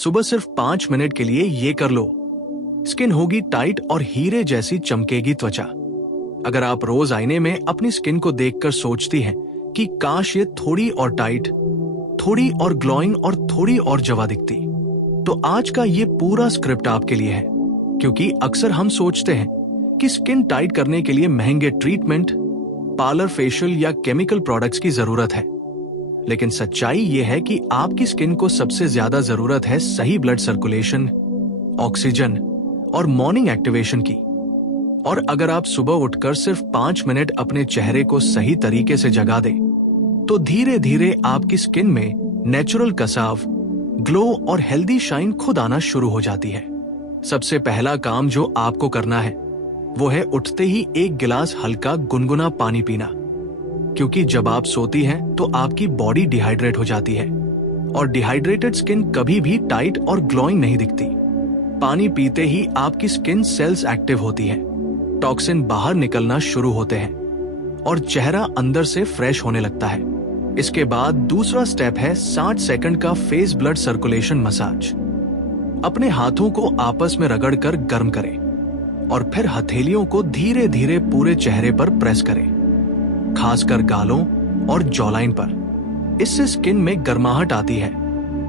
सुबह सिर्फ 5 मिनट के लिए ये कर लो। स्किन होगी टाइट और हीरे जैसी चमकेगी त्वचा। अगर आप रोज आईने में अपनी स्किन को देखकर सोचती हैं कि काश ये थोड़ी और टाइट, थोड़ी और ग्लोइंग और थोड़ी और जवा दिखती, तो आज का ये पूरा स्क्रिप्ट आपके लिए है। क्योंकि अक्सर हम सोचते हैं कि स्किन टाइट करने के लिए महंगे ट्रीटमेंट, पार्लर फेशियल या केमिकल प्रोडक्ट्स की जरूरत है। लेकिन सच्चाई ये है कि आपकी स्किन को सबसे ज्यादा जरूरत है सही ब्लड सर्कुलेशन, ऑक्सीजन और मॉर्निंग एक्टिवेशन की। और अगर आप सुबह उठकर सिर्फ 5 मिनट अपने चेहरे को सही तरीके से जगा दें, तो धीरे धीरे आपकी स्किन में नेचुरल कसाव, ग्लो और हेल्दी शाइन खुद आना शुरू हो जाती है। सबसे पहला काम जो आपको करना है वो है उठते ही 1 गिलास हल्का गुनगुना पानी पीना। क्योंकि जब आप सोती हैं तो आपकी बॉडी डिहाइड्रेट हो जाती है और डिहाइड्रेटेड स्किन कभी भी टाइट और ग्लोइंग नहीं दिखती। पानी पीते ही आपकी स्किन सेल्स एक्टिव होती है, टॉक्सिन बाहर निकलना शुरू होते हैं और चेहरा अंदर से फ्रेश होने लगता है। इसके बाद दूसरा स्टेप है 60 सेकंड का फेस ब्लड सर्कुलेशन मसाज। अपने हाथों को आपस में रगड़कर गर्म करें और फिर हथेलियों को धीरे धीरे पूरे चेहरे पर प्रेस करें, खासकर गालों और जॉलाइन पर। इससे स्किन में गर्माहट आती है,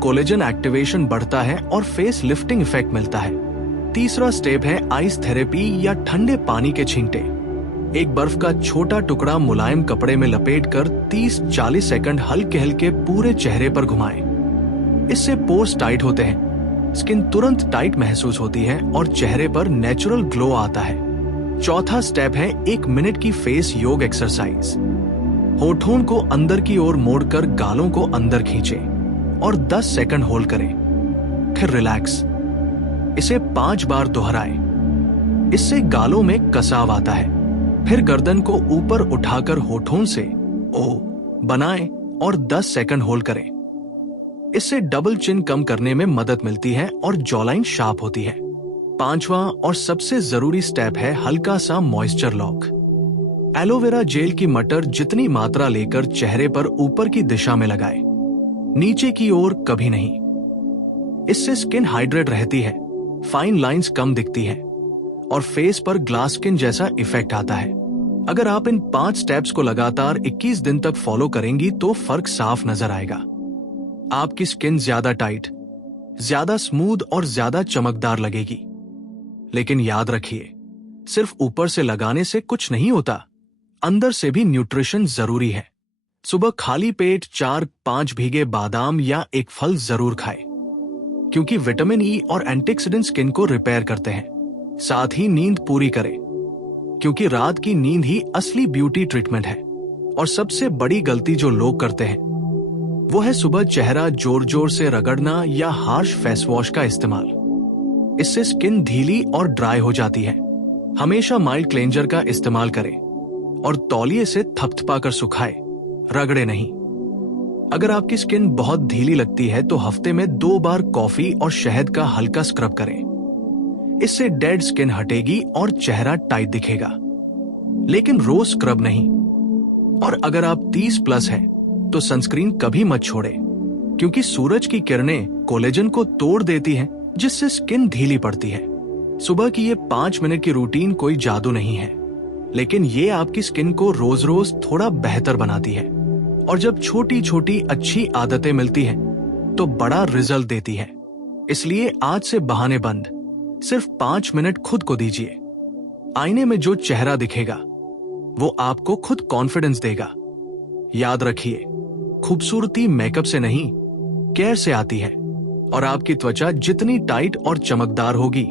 कोलेजन एक्टिवेशन बढ़ता है और फेस लिफ्टिंग इफेक्ट मिलता है। तीसरा स्टेप है आइस थेरेपी या ठंडे पानी के छींटे। एक बर्फ का छोटा टुकड़ा मुलायम कपड़े में लपेटकर 30-40 सेकंड हल्के हल्के पूरे चेहरे पर घुमाएं। इससे पोर्स टाइट होते हैं, स्किन तुरंत टाइट महसूस होती है और चेहरे पर नेचुरल ग्लो आता है। चौथा स्टेप है 1 मिनट की फेस योग एक्सरसाइज। होठों को अंदर की ओर मोड़कर गालों को अंदर खींचें और 10 सेकंड होल्ड करें, फिर रिलैक्स। इसे 5 बार दोहराएं। इससे गालों में कसाव आता है। फिर गर्दन को ऊपर उठाकर होठों से ओ बनाएं और 10 सेकंड होल्ड करें। इससे डबल चिन कम करने में मदद मिलती है और जॉलाइन शार्प होती है। 5वां और सबसे जरूरी स्टेप है हल्का सा मॉइस्चर लॉक। एलोवेरा जेल की मटर जितनी मात्रा लेकर चेहरे पर ऊपर की दिशा में लगाएं, नीचे की ओर कभी नहीं। इससे स्किन हाइड्रेट रहती है, फाइन लाइंस कम दिखती है और फेस पर ग्लास स्किन जैसा इफेक्ट आता है। अगर आप इन 5 स्टेप्स को लगातार 21 दिन तक फॉलो करेंगी तो फर्क साफ नजर आएगा। आपकी स्किन ज्यादा टाइट, ज्यादा स्मूथ और ज्यादा चमकदार लगेगी। लेकिन याद रखिए, सिर्फ ऊपर से लगाने से कुछ नहीं होता, अंदर से भी न्यूट्रिशन जरूरी है। सुबह खाली पेट 4-5 भीगे बादाम या एक फल जरूर खाएं, क्योंकि विटामिन ई और एंटीऑक्सीडेंट स्किन को रिपेयर करते हैं। साथ ही नींद पूरी करें, क्योंकि रात की नींद ही असली ब्यूटी ट्रीटमेंट है। और सबसे बड़ी गलती जो लोग करते हैं वो है सुबह चेहरा जोर जोर से रगड़ना या हार्श फेस वॉश का इस्तेमाल। इससे स्किन ढीली और ड्राई हो जाती है। हमेशा माइल्ड क्लेंजर का इस्तेमाल करें और तौलिए से थपथपाकर सुखाएं, रगड़े नहीं। अगर आपकी स्किन बहुत ढीली लगती है तो हफ्ते में 2 बार कॉफी और शहद का हल्का स्क्रब करें। इससे डेड स्किन हटेगी और चेहरा टाइट दिखेगा। लेकिन रोज स्क्रब नहीं। और अगर आप 30+ हैं तो सनस्क्रीन कभी मत छोड़ें, क्योंकि सूरज की किरणें कोलेजन को तोड़ देती हैं, जिससे स्किन ढीली पड़ती है। सुबह की ये 5 मिनट की रूटीन कोई जादू नहीं है, लेकिन ये आपकी स्किन को रोज रोज थोड़ा बेहतर बनाती है। और जब छोटी छोटी अच्छी आदतें मिलती हैं तो बड़ा रिजल्ट देती है। इसलिए आज से बहाने बंद, सिर्फ 5 मिनट खुद को दीजिए। आईने में जो चेहरा दिखेगा वो आपको खुद कॉन्फिडेंस देगा। याद रखिए, खूबसूरती मेकअप से नहीं, केयर से आती है। और आपकी त्वचा जितनी टाइट और चमकदार होगी,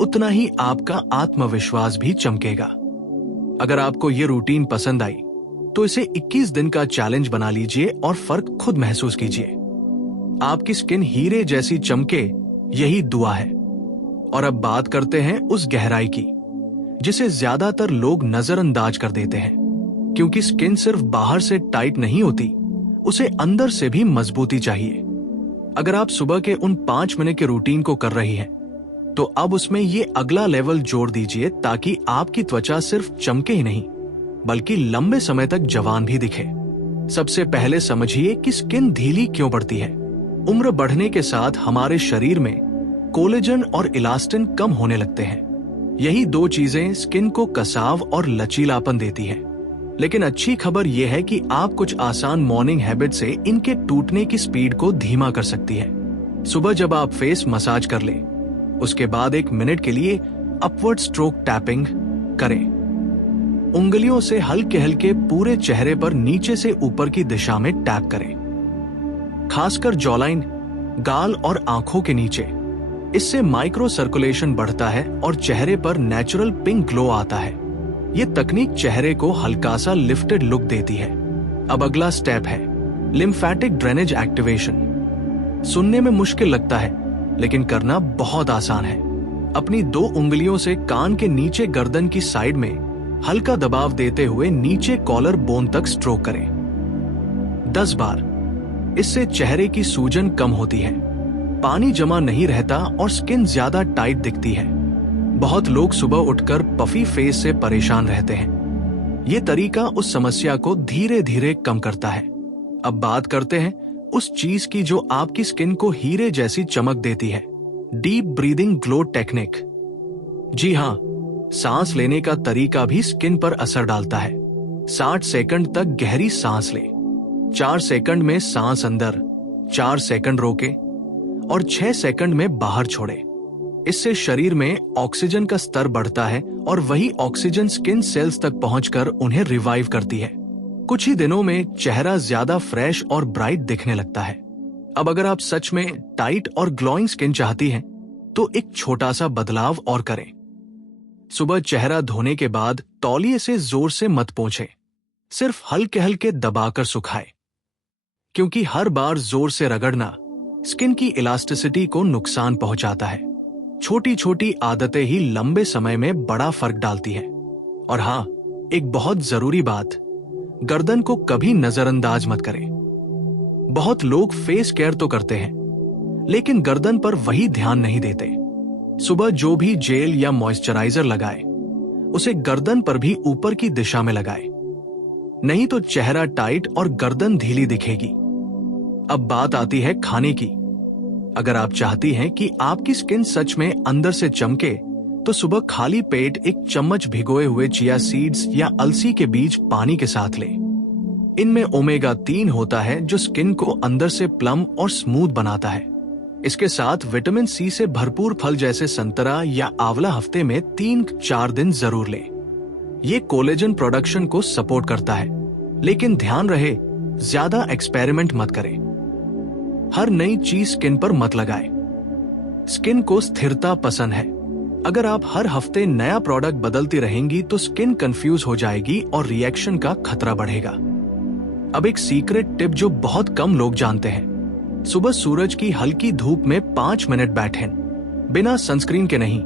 उतना ही आपका आत्मविश्वास भी चमकेगा। अगर आपको ये रूटीन पसंद आई तो इसे 21 दिन का चैलेंज बना लीजिए और फर्क खुद महसूस कीजिए। आपकी स्किन हीरे जैसी चमके, यही दुआ है। और अब बात करते हैं उस गहराई की जिसे ज्यादातर लोग नजरअंदाज कर देते हैं। क्योंकि स्किन सिर्फ बाहर से टाइट नहीं होती, उसे अंदर से भी मजबूती चाहिए। अगर आप सुबह के उन 5 मिनट के रूटीन को कर रही हैं, तो अब उसमें ये अगला लेवल जोड़ दीजिए, ताकि आपकी त्वचा सिर्फ चमके ही नहीं बल्कि लंबे समय तक जवान भी दिखे। सबसे पहले समझिए कि स्किन ढीली क्यों पड़ती है। उम्र बढ़ने के साथ हमारे शरीर में कोलेजन और इलास्टिन कम होने लगते हैं। यही दो चीजें स्किन को कसाव और लचीलापन देती हैं। लेकिन अच्छी खबर यह है कि आप कुछ आसान मॉर्निंग हैबिट से इनके टूटने की स्पीड को धीमा कर सकती है। सुबह जब आप फेस मसाज कर लें, उसके बाद 1 मिनट के लिए अपवर्ड स्ट्रोक टैपिंग करें। उंगलियों से हल्के हल्के पूरे चेहरे पर नीचे से ऊपर की दिशा में टैप करें, खासकर जॉलाइन, गाल और आंखों के नीचे। इससे माइक्रो सर्कुलेशन बढ़ता है और चेहरे पर नेचुरल पिंक ग्लो आता है। ये तकनीक चेहरे को हल्का सा लिफ्टेड लुक देती है। अब अगला स्टेप है लिम्फेटिक ड्रेनेज एक्टिवेशन। सुनने में मुश्किल लगता है, लेकिन करना बहुत आसान है। अपनी 2 उंगलियों से कान के नीचे गर्दन की साइड में हल्का दबाव देते हुए नीचे कॉलर बोन तक स्ट्रोक करें 10 बार। इससे चेहरे की सूजन कम होती है, पानी जमा नहीं रहता और स्किन ज्यादा टाइट दिखती है। बहुत लोग सुबह उठकर पफी फेस से परेशान रहते हैं। ये तरीका उस समस्या को धीरे धीरे कम करता है। अब बात करते हैं उस चीज की जो आपकी स्किन को हीरे जैसी चमक देती है, डीप ब्रीदिंग ग्लो टेक्निक। जी हाँ, सांस लेने का तरीका भी स्किन पर असर डालता है। 60 सेकंड तक गहरी सांस लें। 4 सेकंड में सांस अंदर, 4 सेकंड रोके और 6 सेकंड में बाहर छोड़े। इससे शरीर में ऑक्सीजन का स्तर बढ़ता है और वही ऑक्सीजन स्किन सेल्स तक पहुंचकर उन्हें रिवाइव करती है। कुछ ही दिनों में चेहरा ज्यादा फ्रेश और ब्राइट दिखने लगता है। अब अगर आप सच में टाइट और ग्लोइंग स्किन चाहती हैं, तो एक छोटा सा बदलाव और करें। सुबह चेहरा धोने के बाद तौलिए से जोर से मत पोंछें, सिर्फ हल्के हल्के दबाकर सुखाएं। क्योंकि हर बार जोर से रगड़ना स्किन की इलास्टिसिटी को नुकसान पहुंचाता है। छोटी छोटी आदतें ही लंबे समय में बड़ा फर्क डालती हैं। और हाँ, एक बहुत जरूरी बात, गर्दन को कभी नजरअंदाज मत करें। बहुत लोग फेस केयर तो करते हैं, लेकिन गर्दन पर वही ध्यान नहीं देते। सुबह जो भी जेल या मॉइस्चराइजर लगाए, उसे गर्दन पर भी ऊपर की दिशा में लगाए, नहीं तो चेहरा टाइट और गर्दन ढीली दिखेगी। अब बात आती है खाने की। अगर आप चाहती हैं कि आपकी स्किन सच में अंदर से चमके, तो सुबह खाली पेट 1 चम्मच भिगोए हुए चिया सीड्स या अलसी के बीज पानी के साथ लें। इनमें ओमेगा 3 होता है, जो स्किन को अंदर से प्लम और स्मूथ बनाता है। इसके साथ विटामिन सी से भरपूर फल जैसे संतरा या आंवला हफ्ते में 3-4 दिन जरूर लें। ये कोलेजन प्रोडक्शन को सपोर्ट करता है, लेकिन ध्यान रहे ज्यादा एक्सपेरिमेंट मत करें। हर नई चीज स्किन पर मत लगाएं। स्किन को स्थिरता पसंद है। अगर आप हर हफ्ते नया प्रोडक्ट बदलती रहेंगी तो स्किन कंफ्यूज हो जाएगी और रिएक्शन का खतरा बढ़ेगा। अब एक सीक्रेट टिप जो बहुत कम लोग जानते हैं, सुबह सूरज की हल्की धूप में 5 मिनट बैठें, बिना सनस्क्रीन के नहीं।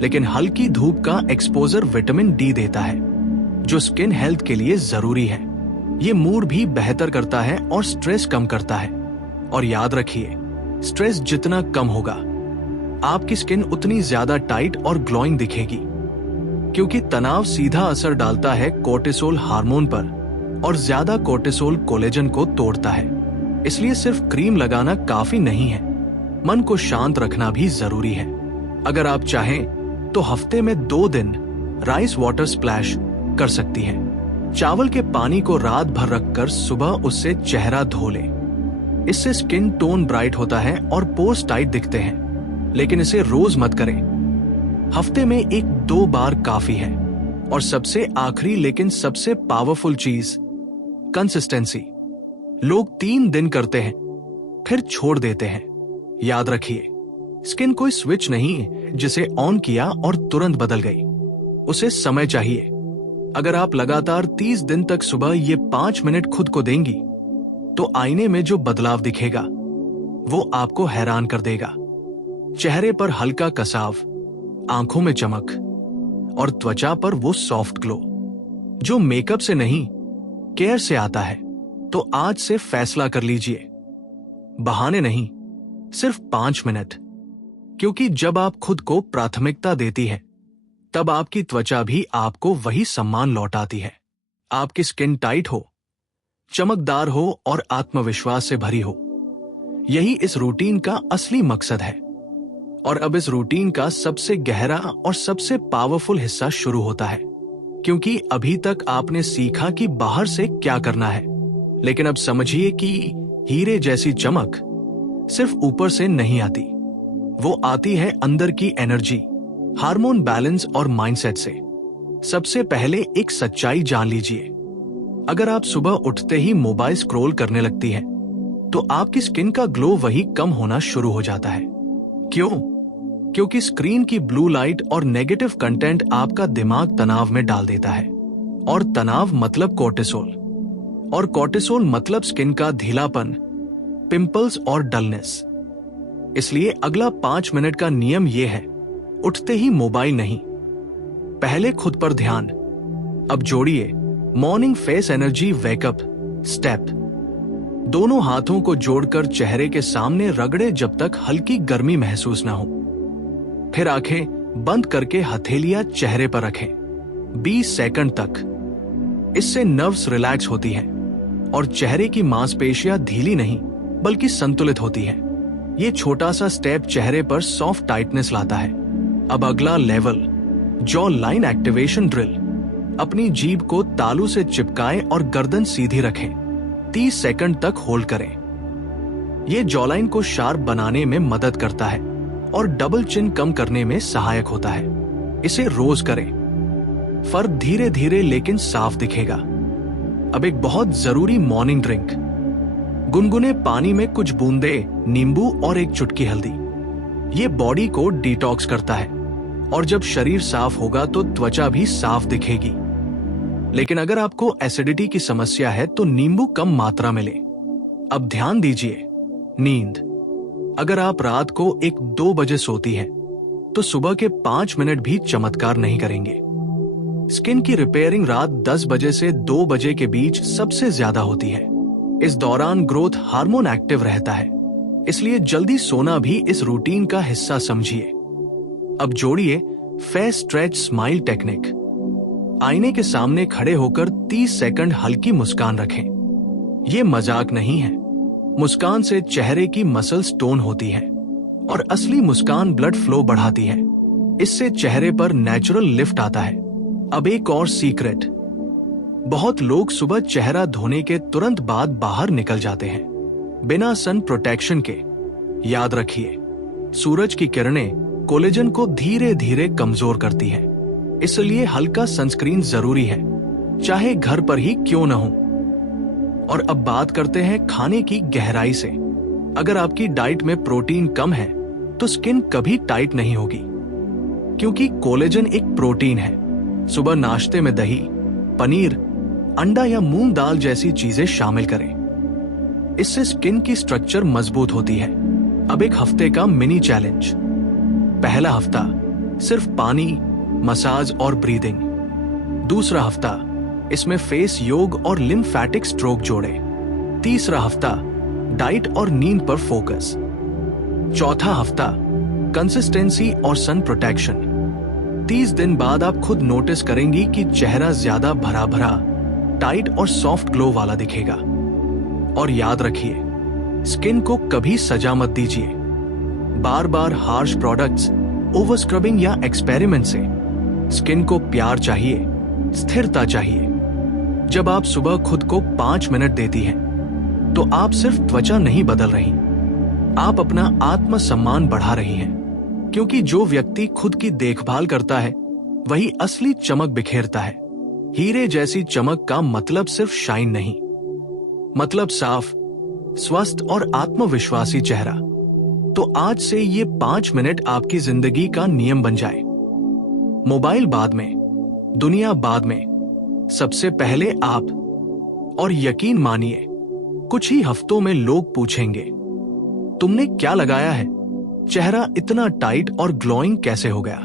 लेकिन हल्की धूप का एक्सपोजर विटामिन डी देता है, जो स्किन हेल्थ के लिए जरूरी है। ये मूड भी बेहतर करता है और स्ट्रेस कम करता है। और याद रखिए, स्ट्रेस जितना कम होगा, आपकी स्किन उतनी ज्यादा टाइट और ग्लोइंग दिखेगी। क्योंकि तनाव सीधा असर डालता है कोर्टिसोल हार्मोन पर, और ज्यादा कोर्टिसोल कोलेजन को तोड़ता है। इसलिए सिर्फ क्रीम लगाना काफी नहीं है, मन को शांत रखना भी जरूरी है। अगर आप चाहें तो हफ्ते में 2 दिन राइस वाटर स्प्लैश कर सकती हैं। चावल के पानी को रात भर रखकर सुबह उससे चेहरा धो लें। इससे स्किन टोन ब्राइट होता है और पोर्स टाइट दिखते हैं। लेकिन इसे रोज मत करें, हफ्ते में 1-2 बार काफी है। और सबसे आखिरी लेकिन सबसे पावरफुल चीज, कंसिस्टेंसी। लोग 3 दिन करते हैं, फिर छोड़ देते हैं। याद रखिए, स्किन कोई स्विच नहीं है जिसे ऑन किया और तुरंत बदल गई। उसे समय चाहिए। अगर आप लगातार 30 दिन तक सुबह ये 5 मिनट खुद को देंगी, तो आईने में जो बदलाव दिखेगा वो आपको हैरान कर देगा। चेहरे पर हल्का कसाव, आंखों में चमक और त्वचा पर वो सॉफ्ट ग्लो जो मेकअप से नहीं, केयर से आता है। तो आज से फैसला कर लीजिए, बहाने नहीं, सिर्फ 5 मिनट। क्योंकि जब आप खुद को प्राथमिकता देती है, तब आपकी त्वचा भी आपको वही सम्मान लौटाती है। आपकी स्किन टाइट हो, चमकदार हो और आत्मविश्वास से भरी हो, यही इस रूटीन का असली मकसद है। और अब इस रूटीन का सबसे गहरा और सबसे पावरफुल हिस्सा शुरू होता है, क्योंकि अभी तक आपने सीखा कि बाहर से क्या करना है, लेकिन अब समझिए कि हीरे जैसी चमक सिर्फ ऊपर से नहीं आती, वो आती है अंदर की एनर्जी, हार्मोन बैलेंस और माइंडसेट से। सबसे पहले एक सच्चाई जान लीजिए, अगर आप सुबह उठते ही मोबाइल स्क्रॉल करने लगती हैं, तो आपकी स्किन का ग्लो वही कम होना शुरू हो जाता है। क्यों? क्योंकि स्क्रीन की ब्लू लाइट और नेगेटिव कंटेंट आपका दिमाग तनाव में डाल देता है, और तनाव मतलब कोर्टिसोल, और कोर्टिसोल मतलब स्किन का ढीलापन, पिंपल्स और डलनेस। इसलिए अगला 5 मिनट का नियम यह है, उठते ही मोबाइल नहीं, पहले खुद पर ध्यान। अब जोड़िए morning face energy wake up step. दोनों हाथों को जोड़कर चेहरे के सामने रगड़े जब तक हल्की गर्मी महसूस ना हो। फिर आंखें बंद करके हथेलियां चेहरे पर रखें 20 सेकंड तक। इससे नर्व्स रिलैक्स होती हैं और चेहरे की मांसपेशियां ढीली नहीं बल्कि संतुलित होती हैं। ये छोटा सा स्टेप चेहरे पर सॉफ्ट टाइटनेस लाता है। अब अगला level, jaw line activation drill. अपनी जीभ को तालू से चिपकाएं और गर्दन सीधी रखें। 30 सेकंड तक होल्ड करें। यह जॉलाइन को शार्प बनाने में मदद करता है और डबल चिन कम करने में सहायक होता है। इसे रोज करें, फर्क धीरे धीरे लेकिन साफ दिखेगा। अब एक बहुत जरूरी मॉर्निंग ड्रिंक, गुनगुने पानी में कुछ बूंदे नींबू और एक चुटकी हल्दी। ये बॉडी को डिटॉक्स करता है और जब शरीर साफ होगा तो त्वचा भी साफ दिखेगी। लेकिन अगर आपको एसिडिटी की समस्या है तो नींबू कम मात्रा में लें। अब ध्यान दीजिए, नींद। अगर आप रात को 1-2 बजे सोती हैं, तो सुबह के 5 मिनट भी चमत्कार नहीं करेंगे। स्किन की रिपेयरिंग रात 10 बजे से 2 बजे के बीच सबसे ज्यादा होती है। इस दौरान ग्रोथ हार्मोन एक्टिव रहता है, इसलिए जल्दी सोना भी इस रूटीन का हिस्सा समझिए। अब जोड़िए फेस स्ट्रेच स्माइल टेक्निक। आईने के सामने खड़े होकर 30 सेकंड हल्की मुस्कान रखें। ये मजाक नहीं है। मुस्कान से चेहरे की मसल्स टोन होती है और असली मुस्कान ब्लड फ्लो बढ़ाती है। इससे चेहरे पर नेचुरल लिफ्ट आता है। अब एक और सीक्रेट, बहुत लोग सुबह चेहरा धोने के तुरंत बाद बाहर निकल जाते हैं बिना सन प्रोटेक्शन के। याद रखिए, सूरज की किरणें कोलेजन को धीरे धीरे कमजोर करती है, इसलिए हल्का सनस्क्रीन जरूरी है, चाहे घर पर ही क्यों न हो। और अब बात करते हैं खाने की गहराई से। अगर आपकी डाइट में प्रोटीन कम है तो स्किन कभी टाइट नहीं होगी, क्योंकि कोलेजन एक प्रोटीन है। सुबह नाश्ते में दही, पनीर, अंडा या मूंग दाल जैसी चीजें शामिल करें। इससे स्किन की स्ट्रक्चर मजबूत होती है। अब एक हफ्ते का मिनी चैलेंज। पहला हफ्ता सिर्फ पानी, मसाज और ब्रीदिंग। दूसरा हफ्ता इसमें फेस योग और लिम्फेटिक स्ट्रोक जोड़ें। तीसरा हफ्ता डाइट और नींद पर फोकस। चौथा हफ्ता कंसिस्टेंसी और सन प्रोटेक्शन। 30 दिन बाद आप खुद नोटिस करेंगी कि चेहरा ज्यादा भरा भरा, टाइट और सॉफ्ट ग्लो वाला दिखेगा। और याद रखिए, स्किन को कभी सजा मत दीजिए। बार बार हार्श प्रोडक्ट्स, ओवर स्क्रबिंग या एक्सपेरिमेंट से स्किन को प्यार चाहिए, स्थिरता चाहिए। जब आप सुबह खुद को 5 मिनट देती हैं, तो आप सिर्फ त्वचा नहीं बदल रही, आप अपना आत्मसम्मान बढ़ा रही हैं। क्योंकि जो व्यक्ति खुद की देखभाल करता है, वही असली चमक बिखेरता है। हीरे जैसी चमक का मतलब सिर्फ शाइन नहीं, मतलब साफ, स्वस्थ और आत्मविश्वासी चेहरा। तो आज से ये 5 मिनट आपकी जिंदगी का नियम बन जाए। मोबाइल बाद में, दुनिया बाद में, सबसे पहले आप। और यकीन मानिए, कुछ ही हफ्तों में लोग पूछेंगे, तुमने क्या लगाया है? चेहरा इतना टाइट और ग्लोइंग कैसे हो गया?